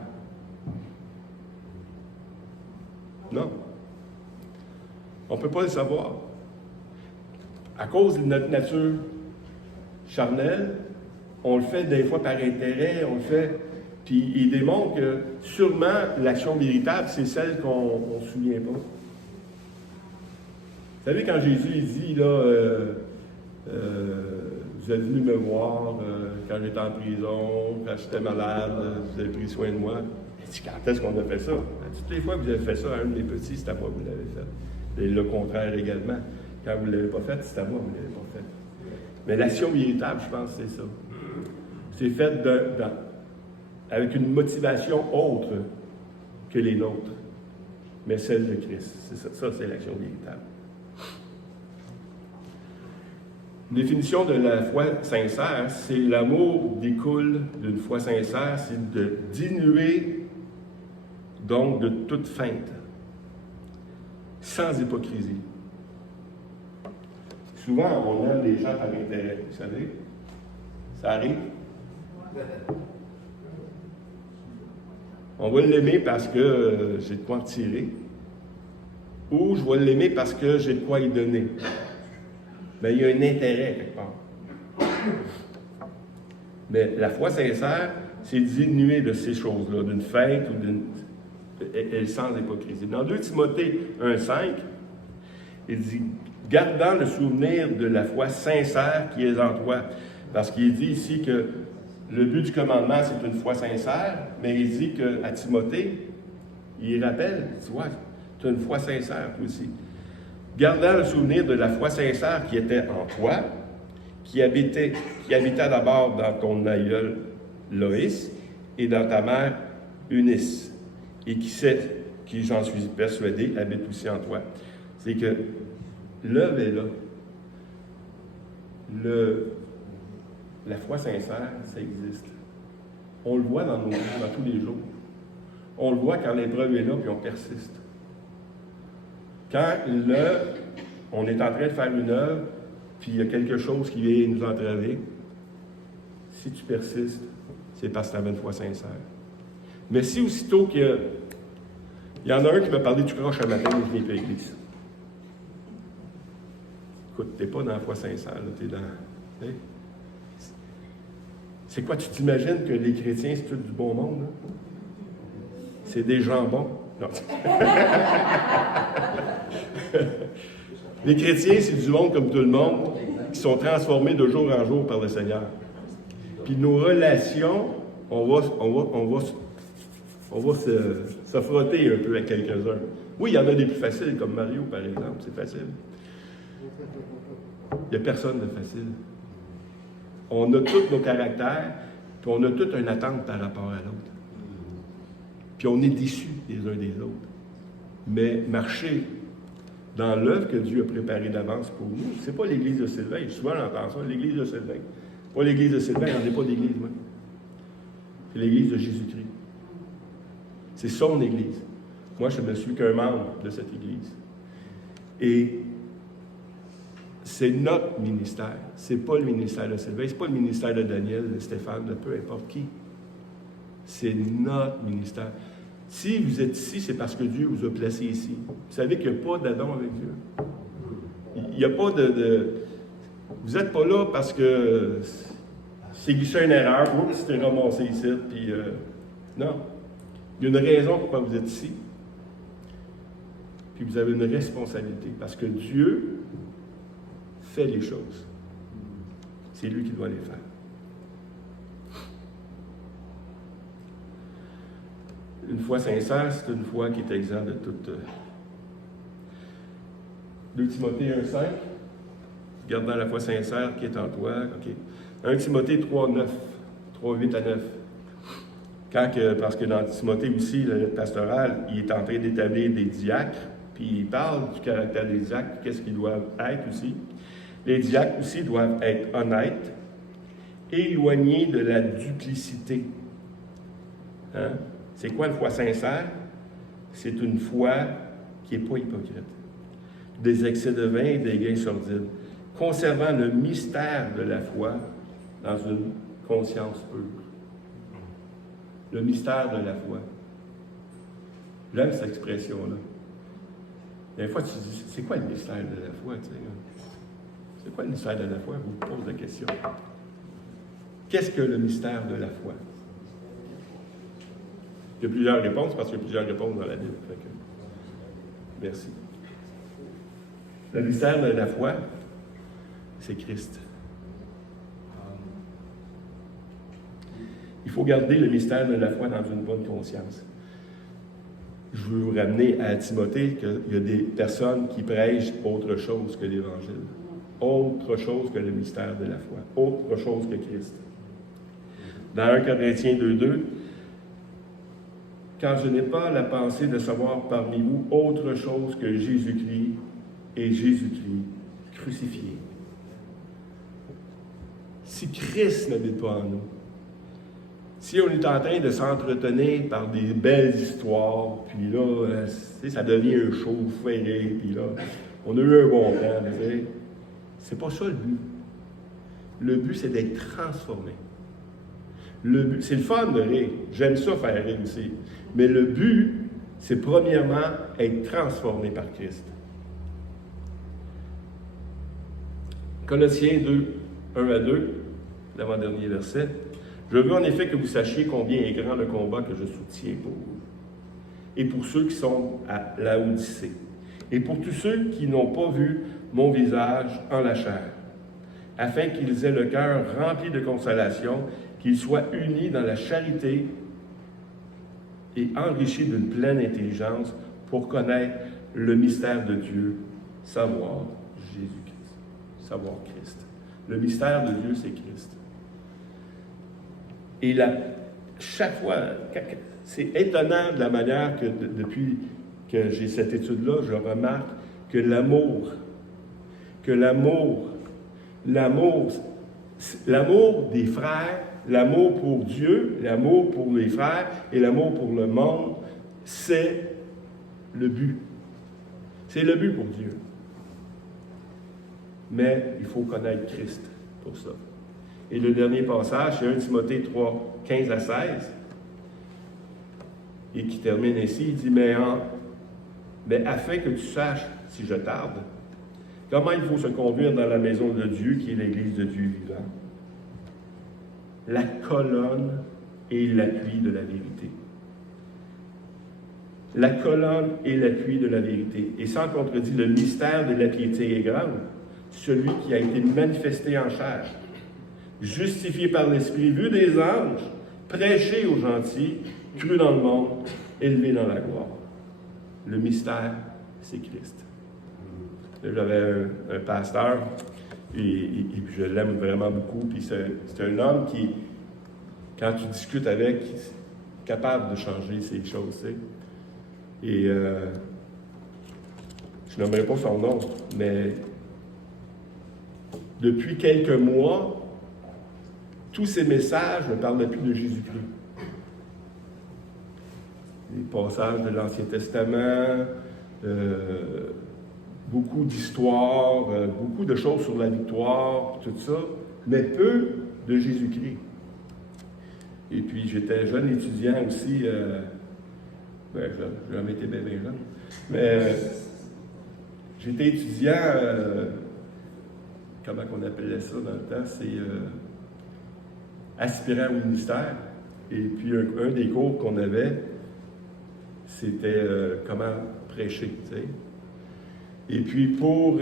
Non. On ne peut pas le savoir. À cause de notre nature charnelle, on le fait des fois par intérêt, on le fait. Puis il démontre que sûrement l'action véritable, c'est celle qu'on ne se souvient pas. Vous savez, quand Jésus dit, là, vous êtes venu me voir quand j'étais en prison, quand j'étais malade, vous avez pris soin de moi. Il dit, quand est-ce qu'on a fait ça? Toutes les fois que vous avez fait ça à un de mes petits, c'est à moi que vous l'avez fait. Et le contraire également. Quand vous ne l'avez pas fait, c'est à moi que vous ne l'avez pas fait. Mais l'action véritable, je pense que c'est ça. C'est fait avec une motivation autre que les nôtres, mais celle de Christ. C'est ça, c'est l'action véritable. Une définition de la foi sincère, c'est l'amour découle d'une foi sincère, c'est de diluer donc de toute feinte, sans hypocrisie. Souvent, on aime les gens par intérêt, vous savez. Ça arrive. On va l'aimer parce que j'ai de quoi en tirer. Ou je vais l'aimer parce que j'ai de quoi y donner. Mais il y a un intérêt quelque part. Mais la foi sincère, c'est diminué de ces choses-là, d'une fête ou d'une... Et sans hypocrisie. Dans 2 Timothée 1,5, il dit « Gardant le souvenir de la foi sincère qui est en toi. » Parce qu'il dit ici que le but du commandement, c'est une foi sincère, mais il dit qu'à Timothée, il rappelle, tu vois, tu as une foi sincère toi aussi. Gardant le souvenir de la foi sincère qui était en toi, qui habitait d'abord dans ton aïeul Loïs et dans ta mère Eunice, et qui j'en suis persuadé, habite aussi en toi. C'est que l'œuvre est là. La foi sincère, ça existe. On le voit dans nos vies, dans tous les jours. On le voit quand l'épreuve est là, puis on persiste. Quand on est en train de faire une œuvre, puis il y a quelque chose qui vient nous entraver, si tu persistes, c'est parce que tu avais une foi sincère. Mais si aussitôt qu'il y en a un qui m'a parlé du croche un matin, je viens plus à l'église. Écoute, tu n'es pas dans la foi sincère, tu es dans... Hein? C'est quoi, tu t'imagines que les chrétiens, c'est tout du bon monde? Hein? C'est des jambons? Non. Les chrétiens, c'est du monde comme tout le monde, qui sont transformés de jour en jour par le Seigneur. Puis nos relations, on va se frotter un peu avec quelques-uns. Oui, il y en a des plus faciles, comme Mario, par exemple, c'est facile. Il n'y a personne de facile. On a tous nos caractères, puis on a toute une attente par rapport à l'autre. Puis on est déçus les uns des autres. Mais marcher dans l'œuvre que Dieu a préparée d'avance pour nous, c'est pas l'église de Sylvain. Souvent, on entend ça, l'église de Sylvain. Pas l'église de Sylvain, on n'est pas d'église, moi. C'est l'église de Jésus-Christ. C'est son église. Moi, je ne suis qu'un membre de cette église. Et c'est notre ministère. C'est pas le ministère de Sylvain, c'est pas le ministère de Daniel, de Stéphane, de peu importe qui. C'est notre ministère. Si vous êtes ici, c'est parce que Dieu vous a placé ici. Vous savez qu'il n'y a pas d'adon avec Dieu. Il n'y a pas Vous n'êtes pas là parce que c'est glissé une erreur, oups, c'était ramassé ici, puis non. Il y a une raison pourquoi vous êtes ici. Puis vous avez une responsabilité, parce que Dieu fait les choses. C'est lui qui doit les faire. Une foi sincère, c'est une foi qui est exempte de toute... 2 Timothée 1,5, gardant la foi sincère qui est en toi. Okay. 1 Timothée 3,9, 3,8 à 9. Parce que dans Timothée aussi, le pastoral, il est en train d'établir des diacres, puis il parle du caractère des diacres, qu'est-ce qu'ils doivent être aussi. Les diacres aussi doivent être honnêtes, éloignés de la duplicité. Hein? C'est quoi une foi sincère? C'est une foi qui n'est pas hypocrite. Des excès de vin et des gains sordides. Conservant le mystère de la foi dans une conscience pure. Le mystère de la foi. J'aime cette expression-là. Des fois, tu te dis, c'est quoi le mystère de la foi? Tu sais, c'est quoi le mystère de la foi? Je vous pose la question. Qu'est-ce que le mystère de la foi? Il y a plusieurs réponses, parce qu'il y a plusieurs réponses dans la Bible. Merci. Le mystère de la foi, c'est Christ. Il faut garder le mystère de la foi dans une bonne conscience. Je veux vous ramener à Timothée qu'il y a des personnes qui prêchent autre chose que l'Évangile. Autre chose que le mystère de la foi. Autre chose que Christ. Dans 1 Corinthiens 2,2, « Car je n'ai pas la pensée de savoir parmi vous autre chose que Jésus-Christ et Jésus-Christ crucifié. » Si Christ n'habite pas en nous, si on est en train de s'entretenir par des belles histoires, puis là, ça devient un show ferré, puis là, on a eu un bon temps, c'est pas ça le but. Le but, c'est d'être transformé. Le but, c'est le fun de rire. J'aime ça faire rire aussi. Mais le but, c'est premièrement être transformé par Christ. Colossiens 2, 1 à 2, l'avant-dernier verset. Je veux en effet que vous sachiez combien est grand le combat que je soutiens pour vous, et pour ceux qui sont à Laodicée, et pour tous ceux qui n'ont pas vu mon visage en la chair, afin qu'ils aient le cœur rempli de consolation, qu'ils soient unis dans la charité et enrichis d'une pleine intelligence pour connaître le mystère de Dieu, savoir Jésus-Christ, savoir Christ. Le mystère de Dieu, c'est Christ. Et chaque fois, c'est étonnant de la manière que depuis que j'ai cette étude-là, je remarque que l'amour des frères, l'amour pour Dieu, l'amour pour les frères et l'amour pour le monde, c'est le but. C'est le but pour Dieu. Mais il faut connaître Christ pour ça. Et le dernier passage, c'est 1 Timothée 3, 15 à 16, et qui termine ainsi, il dit, mais afin que tu saches, si je tarde, comment il faut se conduire dans la maison de Dieu, qui est l'Église de Dieu vivant. La colonne et l'appui de la vérité. La colonne et l'appui de la vérité. Et sans contredit, le mystère de la piété est grand, celui qui a été manifesté en chair, justifié par l'Esprit, vu des anges, prêché aux gentils, cru dans le monde, élevé dans la gloire. Le mystère, c'est Christ. J'avais un pasteur, et je l'aime vraiment beaucoup, puis c'est un homme qui, quand tu discutes avec, est capable de changer ces choses, tu sais. Et je n'aimerais pas son nom, mais depuis quelques mois, tous ces messages ne parlent plus de Jésus-Christ. Les passages de l'Ancien Testament, beaucoup d'histoires, beaucoup de choses sur la victoire, tout ça, mais peu de Jésus-Christ. Et puis, j'étais jeune étudiant aussi, je n'ai jamais été bien jeune, mais j'étais étudiant, comment on appelait ça dans le temps, c'est aspirant au ministère. Et puis, un des cours qu'on avait, c'était comment prêcher, tu sais. Et puis, pour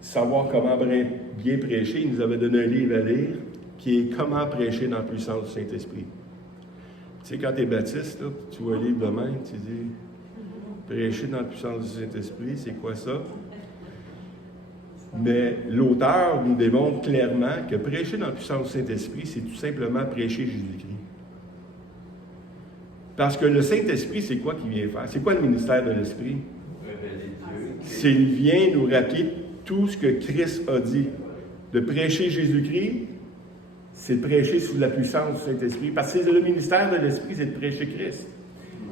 savoir comment bien prêcher, il nous avait donné un livre à lire qui est « Comment prêcher dans la puissance du Saint-Esprit ». Tu sais, quand tu es baptiste, là, tu vois un livre de même, tu dis « Prêcher dans la puissance du Saint-Esprit, c'est quoi ça? » Mais l'auteur nous démontre clairement que prêcher dans la puissance du Saint-Esprit, c'est tout simplement prêcher Jésus-Christ. Parce que le Saint-Esprit, c'est quoi qu'il vient faire? C'est quoi le ministère de l'Esprit? C'est qu'il vient nous rappeler tout ce que Christ a dit. De prêcher Jésus-Christ, c'est de prêcher sous la puissance du Saint-Esprit. Parce que le ministère de l'Esprit, c'est de prêcher Christ.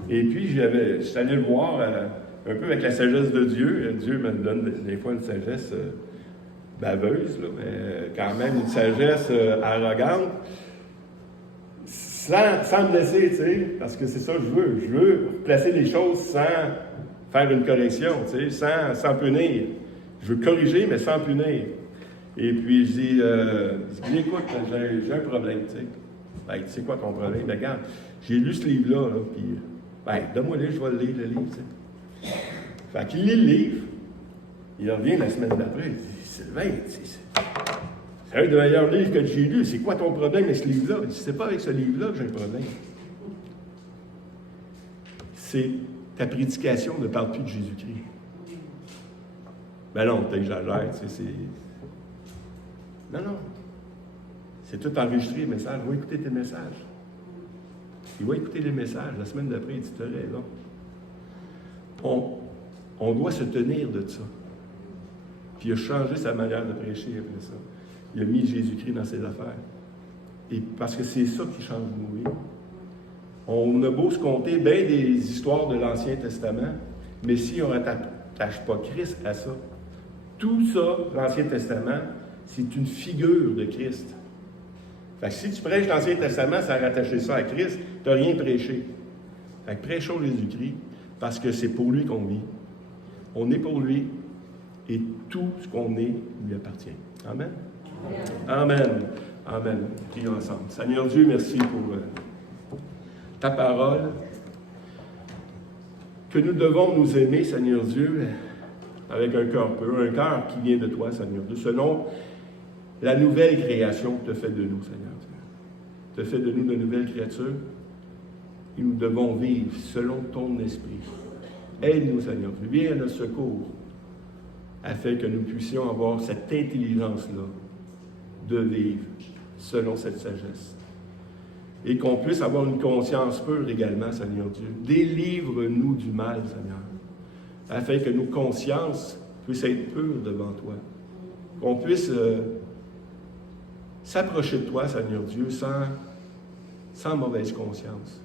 Et puis, je suis allé le voir un peu avec la sagesse de Dieu. Dieu me donne des fois une sagesse baveuse, là, mais quand même une sagesse arrogante. Sans me laisser, tu sais, parce que c'est ça que je veux. Je veux placer les choses sans faire une correction, tu sais, sans punir. Je veux corriger, mais sans punir. Et puis, je dis écoute, j'ai un problème, tu sais. Ben, tu sais quoi ton problème? Ben, regarde, j'ai lu ce livre-là, là, puis, ben, donne-moi-le, je vais le lire, le livre, tu sais. Fait qu'il lit le livre, il revient la semaine d'après, il dit Sylvain, c'est un des meilleurs livres que j'ai lu, c'est quoi ton problème avec ce livre-là? Il dit c'est pas avec ce livre-là que j'ai un problème. C'est ta prédication ne parle plus de Jésus-Christ. Ben non, t'exagères, tu sais, c'est... Non. C'est tout enregistré, les messages. Il va écouter tes messages. Il va écouter les messages. La semaine d'après, il dit, t'as raison. On doit se tenir de ça. Puis il a changé sa manière de prêcher après ça. Il a mis Jésus-Christ dans ses affaires. Et parce que c'est ça qui change nos vies. On a beau se compter bien des histoires de l'Ancien Testament, mais si on n'attache pas Christ à ça, tout ça, l'Ancien Testament, c'est une figure de Christ. Fait que si tu prêches l'Ancien Testament sans rattacher ça à Christ, tu n'as rien prêché. Fait que prêchons Jésus-Christ, parce que c'est pour lui qu'on vit. On est pour lui, et tout ce qu'on est lui appartient. Amen. Amen. Amen. Prions ensemble. Seigneur Dieu, merci pour ta parole. Que nous devons nous aimer, Seigneur Dieu, avec un cœur pur, un cœur qui vient de toi, Seigneur Dieu, selon la nouvelle création que tu as faite de nous, Seigneur Dieu. Tu as fait de nous de nouvelles créatures et nous devons vivre selon ton esprit. Aide-nous, Seigneur Dieu. Viens à notre secours afin que nous puissions avoir cette intelligence-là de vivre selon cette sagesse. Et qu'on puisse avoir une conscience pure également, Seigneur Dieu. Délivre-nous du mal, Seigneur, afin que nos consciences puissent être pures devant toi. Qu'on puisse s'approcher de toi, Seigneur Dieu, sans mauvaise conscience.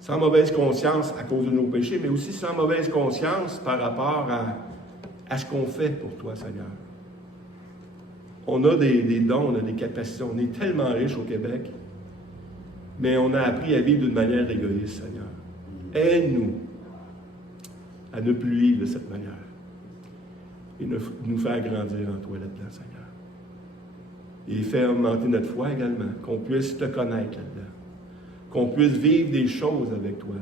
Sans mauvaise conscience à cause de nos péchés, mais aussi sans mauvaise conscience par rapport à ce qu'on fait pour toi, Seigneur. On a des dons, on a des capacités, on est tellement riches au Québec, mais on a appris à vivre d'une manière égoïste, Seigneur. Aide-nous à ne plus vivre de cette manière et nous faire grandir en toi là-dedans, Seigneur. Et faire augmenter notre foi également, qu'on puisse te connaître là-dedans, qu'on puisse vivre des choses avec toi,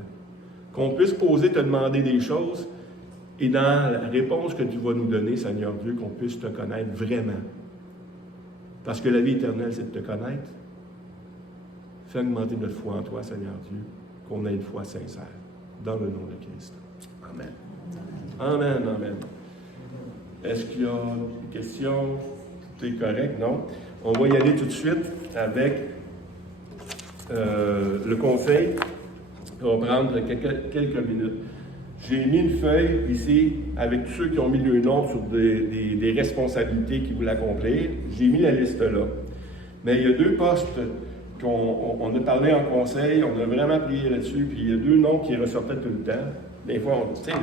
qu'on puisse te demander des choses, et dans la réponse que tu vas nous donner, Seigneur Dieu, qu'on puisse te connaître vraiment. Parce que la vie éternelle, c'est de te connaître. Fais augmenter notre foi en toi, Seigneur Dieu, qu'on ait une foi sincère, dans le nom de Christ. Amen. Amen, amen. Est-ce qu'il y a des questions? Tout est correct, non? On va y aller tout de suite avec le conseil. On va prendre quelques minutes. J'ai mis une feuille ici avec tous ceux qui ont mis le nom sur des responsabilités qu'ils voulaient accomplir. J'ai mis la liste là. Mais il y a 2 postes qu'on a parlé en conseil, on a vraiment prié là-dessus, puis il y a 2 noms qui ressortaient tout le temps. Des fois, tu sais,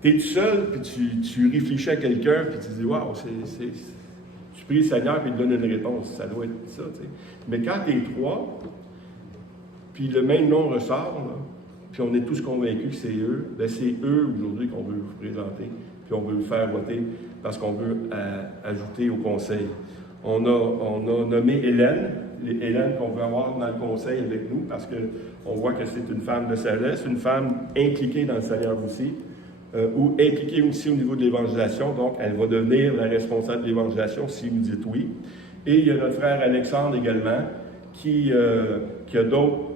t'es tout seul, puis tu réfléchis à quelqu'un, puis tu dis, waouh, tu pries le Seigneur, puis il te donne une réponse. Ça doit être ça, tu sais. Mais quand t'es 3, puis le même nom ressort, là, puis on est tous convaincus que c'est eux, bien c'est eux aujourd'hui qu'on veut vous présenter, puis on veut vous faire voter parce qu'on veut ajouter au conseil. On a nommé Hélène qu'on veut avoir dans le conseil avec nous parce qu'on voit que c'est une femme de sagesse, une femme impliquée dans le Seigneur aussi, ou impliquée aussi au niveau de l'évangélisation, donc elle va devenir la responsable de l'évangélisation si vous dites oui. Et il y a notre frère Alexandre également qui a d'autres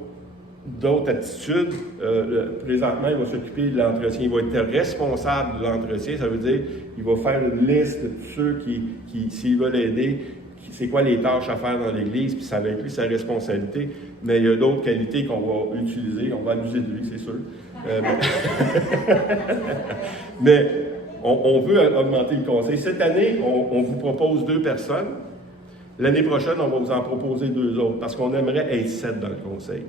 attitudes. Présentement, il va s'occuper de l'entretien. Il va être responsable de l'entretien. Ça veut dire qu'il va faire une liste de tous ceux qui s'ils veulent aider, c'est quoi les tâches à faire dans l'Église, puis ça va inclure sa responsabilité. Mais il y a d'autres qualités qu'on va utiliser. On va abuser de lui, c'est sûr. Mais on veut augmenter le conseil. Cette année, on vous propose 2 personnes. L'année prochaine, on va vous en proposer 2 autres parce qu'on aimerait être 7 dans le conseil.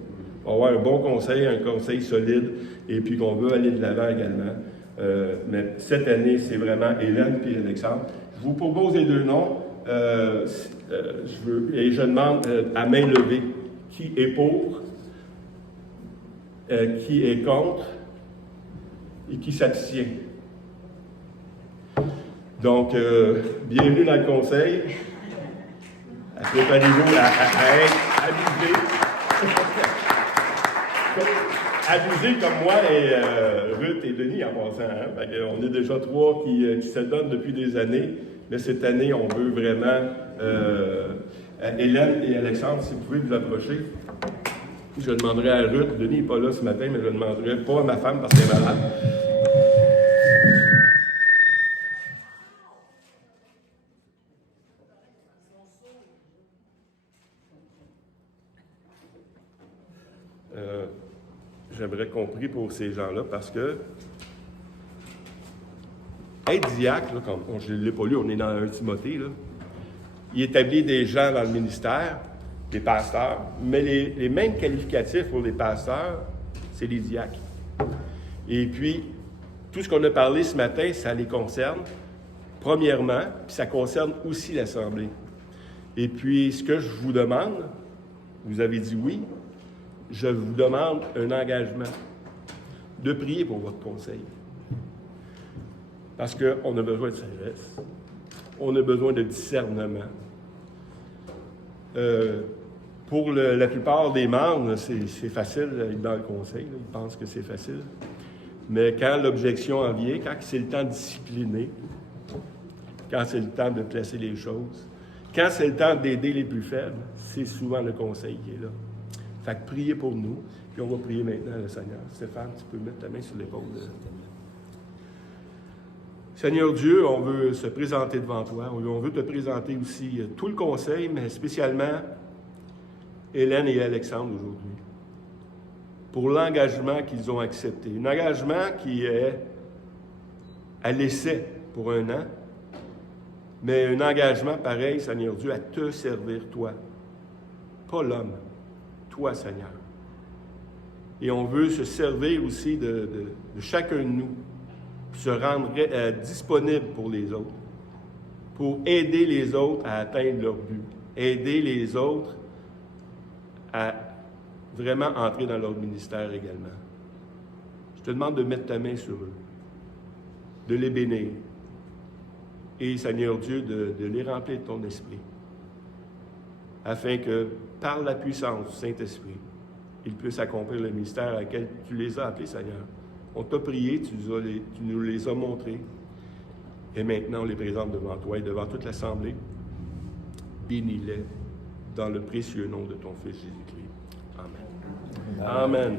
On va avoir un bon conseil, un conseil solide, et puis qu'on veut aller de l'avant également. Mais cette année, c'est vraiment Hélène et Alexandre. Je vous propose les 2 noms. Je demande à main levée qui est pour, qui est contre et qui s'abstient. Donc, bienvenue dans le conseil. Préparez-vous à être abusés. Abusés comme moi et Ruth et Denis en passant. Hein? On est déjà 3 qui se donnent depuis des années. Mais cette année, on veut vraiment Hélène et Alexandre, si vous pouvez vous approcher. Je demanderai à Ruth, Denis n'est pas là ce matin, mais je ne demanderai pas à ma femme parce qu'elle est malade. J'aimerais qu'on prie pour ces gens-là parce que être diacre, là, comme je ne l'ai pas lu, on est dans 1 Timothée, là, il établit des gens dans le ministère, des pasteurs, mais les mêmes qualificatifs pour les pasteurs, c'est les diacres. Et puis, tout ce qu'on a parlé ce matin, ça les concerne, premièrement, puis ça concerne aussi l'Assemblée. Et puis, ce que je vous demande, vous avez dit oui, je vous demande un engagement de prier pour votre conseil. Parce qu'on a besoin de sagesse. on a besoin de discernement. Pour la plupart des membres, c'est facile d'être dans le conseil, là, ils pensent que c'est facile. Mais quand l'objection en vient, quand c'est le temps de discipliner, quand c'est le temps de placer les choses, quand c'est le temps d'aider les plus faibles, c'est souvent le conseil qui est là. Fait que priez pour nous, puis on va prier maintenant le Seigneur. Stéphane, tu peux mettre ta main sur l'épaule. Seigneur Dieu, on veut se présenter devant toi. On veut te présenter aussi tout le conseil, mais spécialement Hélène et Alexandre aujourd'hui, pour l'engagement qu'ils ont accepté. Un engagement qui est à l'essai pour 1 an, mais un engagement pareil, Seigneur Dieu, à te servir, toi. Pas l'homme, toi, Seigneur. Et on veut se servir aussi de chacun de nous, se rendre disponible pour les autres, pour aider les autres à atteindre leur but, aider les autres à vraiment entrer dans leur ministère également. Je te demande de mettre ta main sur eux, de les bénir, et, Seigneur Dieu, de les remplir de ton esprit, afin que, par la puissance du Saint-Esprit, ils puissent accomplir le ministère à lequel tu les as appelés, Seigneur. On t'a prié, tu nous les as montrés, et maintenant on les présente devant toi et devant toute l'Assemblée. Bénis-les dans le précieux nom de ton Fils Jésus-Christ. Amen. Amen.